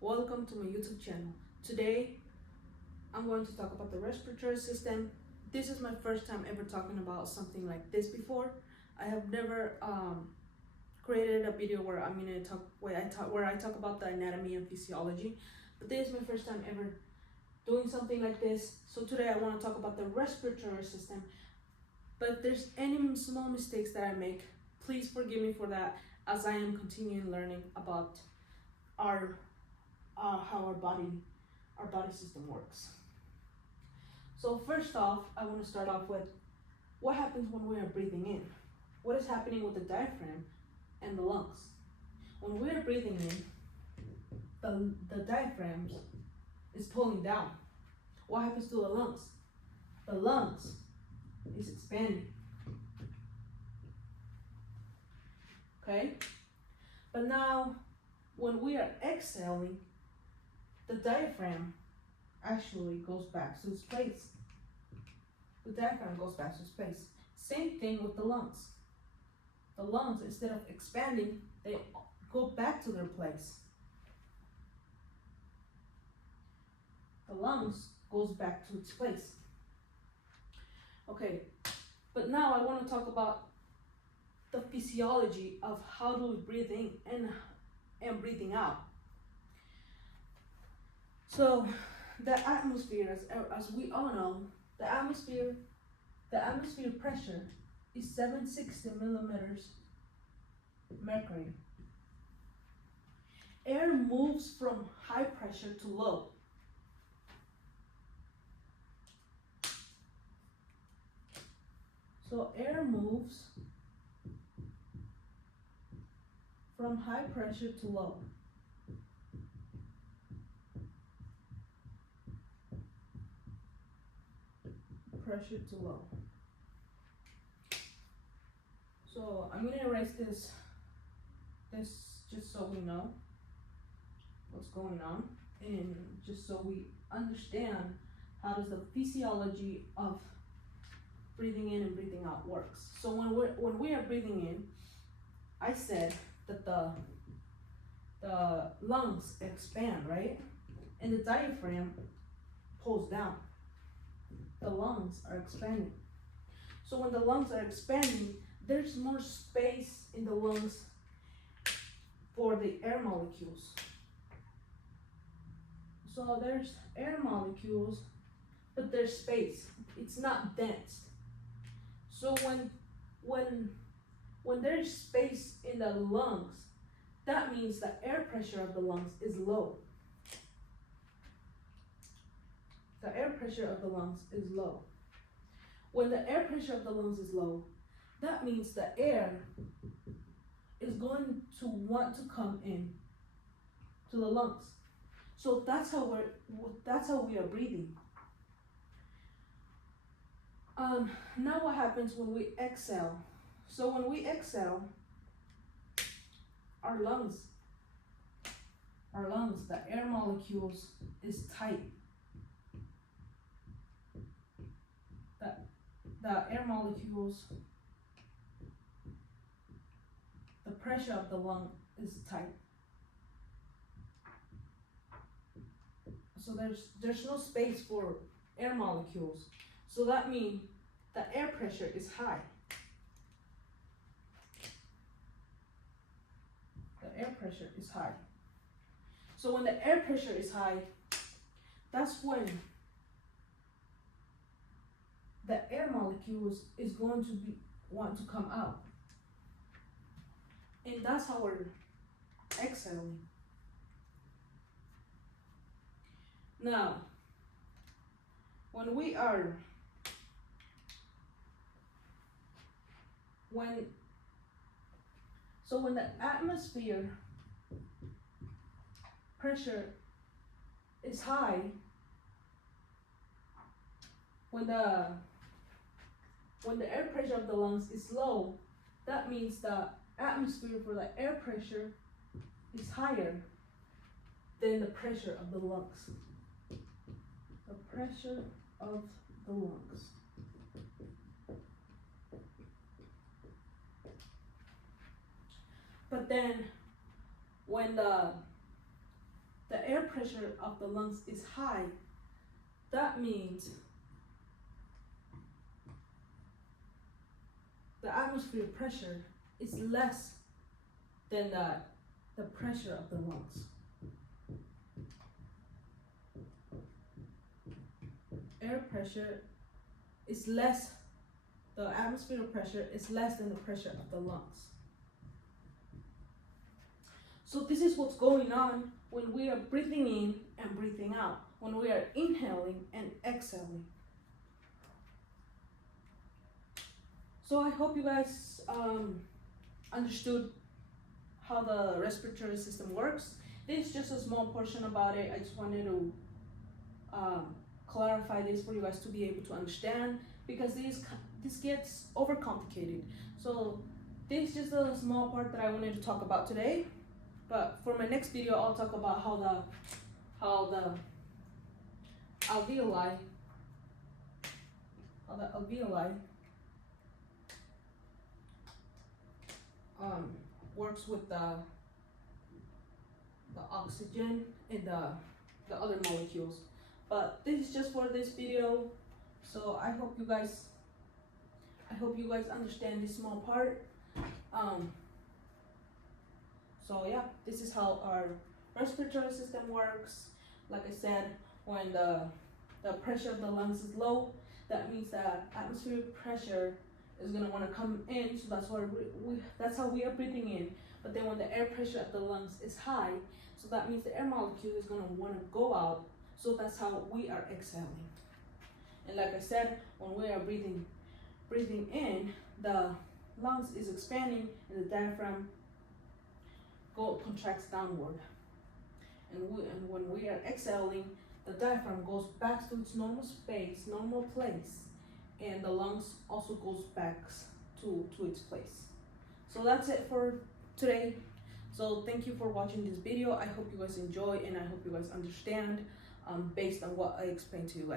Welcome to my YouTube channel. Today, I'm going to talk about the respiratory system. This is my first time ever talking about something like this before. I have never created a video where I talk about the anatomy and physiology, but this is my first time ever doing something like this. So today I want to talk about the respiratory system. But if there's any small mistakes that I make, please forgive me for that, as I am continuing learning about how our body system works. So first off, I want to start off with what happens when we are breathing in. What is happening with the diaphragm and the lungs? When we are breathing in, the diaphragm is pulling down. What happens to the lungs? The lungs is expanding. Okay? But now, when we are exhaling, the diaphragm actually goes back to its place. The diaphragm goes back to its place. Same thing with the lungs. The lungs, instead of expanding, they go back to their place. The lungs goes back to its place. Okay, but now I want to talk about the physiology of how do we breathe in and breathing out. So the atmosphere, as we all know, the atmosphere pressure is 760 millimeters mercury. Air moves from high pressure to low. So air moves from high pressure to low. Pressure to low. So I'm gonna erase this just so we know what's going on, and just so we understand how does the physiology of breathing in and breathing out works. So when we are breathing in, I said that the lungs expand, right? And the diaphragm pulls down. The lungs are expanding. So when the lungs are expanding, there's more space in the lungs for the air molecules. So there's air molecules, but there's space. It's not dense. So when there's space in the lungs, that means the air pressure of the lungs is low. The air pressure of the lungs is low. When the air pressure of the lungs is low, that means the air is going to want to come in to the lungs. So that's how we are breathing. Now what happens when we exhale? So when we exhale, our lungs, the air molecules is tight. The air molecules, the pressure of the lung is tight. So there's no space for air molecules. So that means the air pressure is high. The air pressure is high. So when the air pressure is high, that's when the air molecules is going to want to come out. And that's how we're exhaling. Now, when the atmosphere pressure is high, when the air pressure of the lungs is low, that means the atmosphere for the air pressure is higher than the pressure of the lungs. The pressure of the lungs. But then when the the air pressure of the lungs is high, that means the atmospheric pressure is less than the pressure of the lungs. Air pressure is less, the atmospheric pressure is less than the pressure of the lungs. So this is what's going on when we are breathing in and breathing out, when we are inhaling and exhaling. So I hope you guys understood how the respiratory system works. This is just a small portion about it. I just wanted to clarify this for you guys to be able to understand, because this gets overcomplicated. So this is just a small part that I wanted to talk about today. But for my next video, I'll talk about how the alveoli works with the oxygen and the other molecules. But this is just for this video, so I hope you guys understand this small part. So yeah, this is how our respiratory system works. Like I said, when the pressure of the lungs is low, that means that atmospheric pressure is gonna want to come in, so that's why that's how we are breathing in. But then when the air pressure of the lungs is high, so that means the air molecule is gonna want to go out, so that's how we are exhaling. And like I said, when we are breathing in, the lungs is expanding and the diaphragm contracts downward. And when we are exhaling, the diaphragm goes back to its normal space, normal place, and the lungs also goes back to its place. So that's it for today. So thank you for watching this video. I hope you guys enjoy, and I hope you guys understand based on what I explained to you guys.